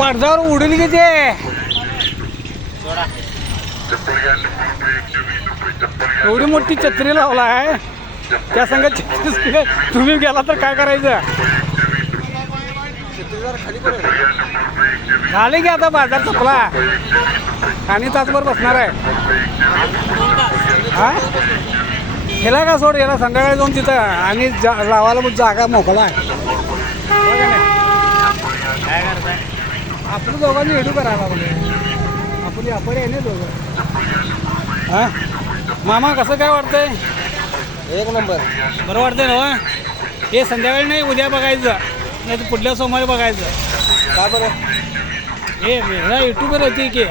पडद्यावर उडून किती एवढी मोठी छत्री लावला आहे त्या संघ तुम्ही गेला तर काय करायचं झाले की आता बाजार संपला आणि तासभर बसणार आहे हा ह्याला का सोड याला संध्याकाळी जाऊन तिथं आणि लावायला जागा मोकळा आहे आपलं दोघांनी हेडू करायला आपली आपण आहे ना दोघं हा मामा कसं काय वाटतंय एक नंबर बरं वाटतंय ना हे संध्याकाळी नाही उद्या बघायचं नाही तर पुढल्या सोमवारी बघायचं का बरं हे वेगळा युट्यूबर होती की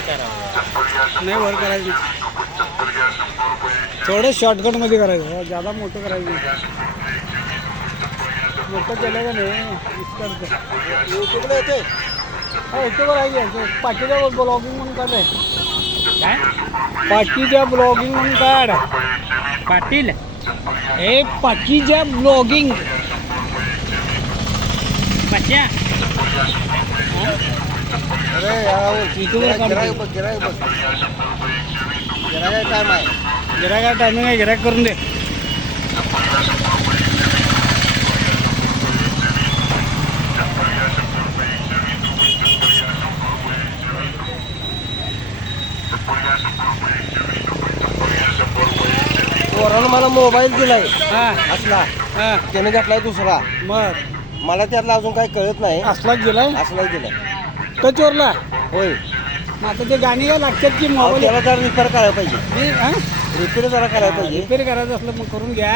नाही वर करायचं थोडं शॉर्टकटमध्ये करायचं जादा मोठं करायचं मोठं केलं का नाही युट्यूबला येते युट्यूबर आहे पाटीच्या ब्लॉगिंग म्हणून काढ काय पाटीच्या ब्लॉगिंग म्हणून काढ पाटील हे पाटीच्या ब्लॉगिंग पाट्या अरे यार युट्यूबवर गिराय बघ गिराय टाइम आहे गिरायक टायमिंग आहे गिरायक करून दे पोरानं मला मोबाईल दिलाय हां असला हां त्याने घेतलाय दुसरा मग मला त्यातला अजून काही कळत नाही असलाच गेलाय असलाच दिलाय तो चोरला होय मग आता ते गाणी काय लागतात की अहो, मोबाईल त्याला जरा रिपेअर करायला पाहिजे हां रिपेअर जरा करायला पाहिजे रिपेअर करायचं असलं मग करून घ्या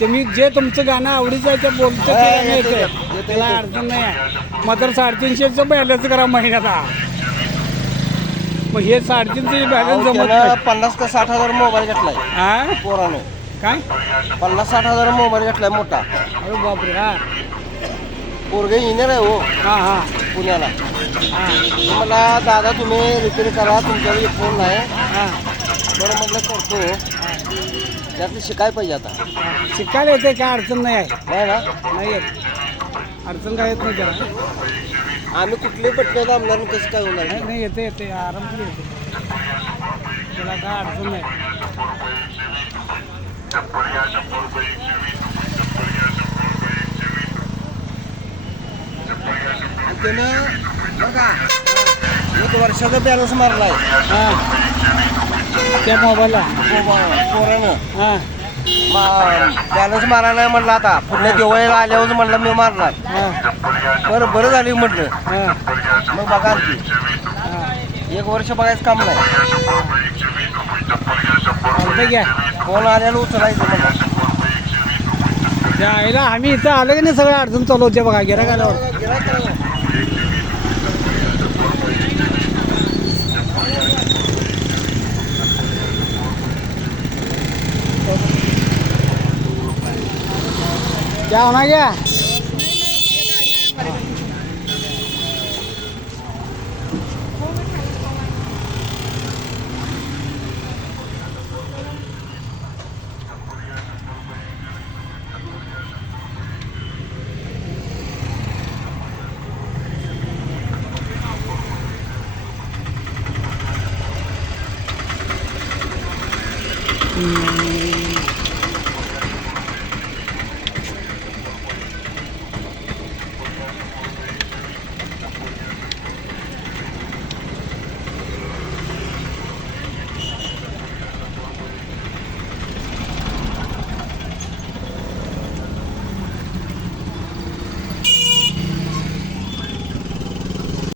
ते मी जे तुमचं गाणं आवडीचं आहे ते बोलतं ते गाणं येतं, येतं. येतं, त्याला येतं. अडचण नाही आहे मग तर 350चं बॅलन्स करा महिन्याचा मग हे 350चे बॅलन्स जमत त्यानं नाही 50 का 60 हजार मोबाईल घेतलाय हा पोरानं काय 50-60 हजार मोबाईल घेतलाय मोठा अरे बापरे हा पोरगे इंजिनियर आहे हो हां हां पुण्याला हां मला दादा तुम्ही रिपेअर करा तुमच्याकडे फोन नाही हां बरं म्हटलं करतो त्यातलं शिकाय पाहिजे आता शिकायला येते काय अडचण नाही आहे नाही ना नाही येत अडचण काय येत नाही त्याला आम्ही कुठलेही पटकन आमदार कसं काय होणार नाही नाही येते येते आरामशीर येते त्याला काय अडचण नाही त्यानं बघा एक वर्षाचा बॅलन्स मारलाय हां त्या मोबाईलला पोरानं हां बॅलन्स मारा नाही म्हटलं आता पुण्या दिवाळीला आल्यावर म्हटलं मी मारणार हां बरं बरं झाली म्हटलं हां मग बघा आणखी हां 1 वर्ष बघायचं काम नाही चालतं घ्या फोन आल्याला उचलायचं म्हणलं त्याला आम्ही इथं आलं की नाही सगळं अडचण चालू होते बघा गिराक आल्यावर क्या होना क्या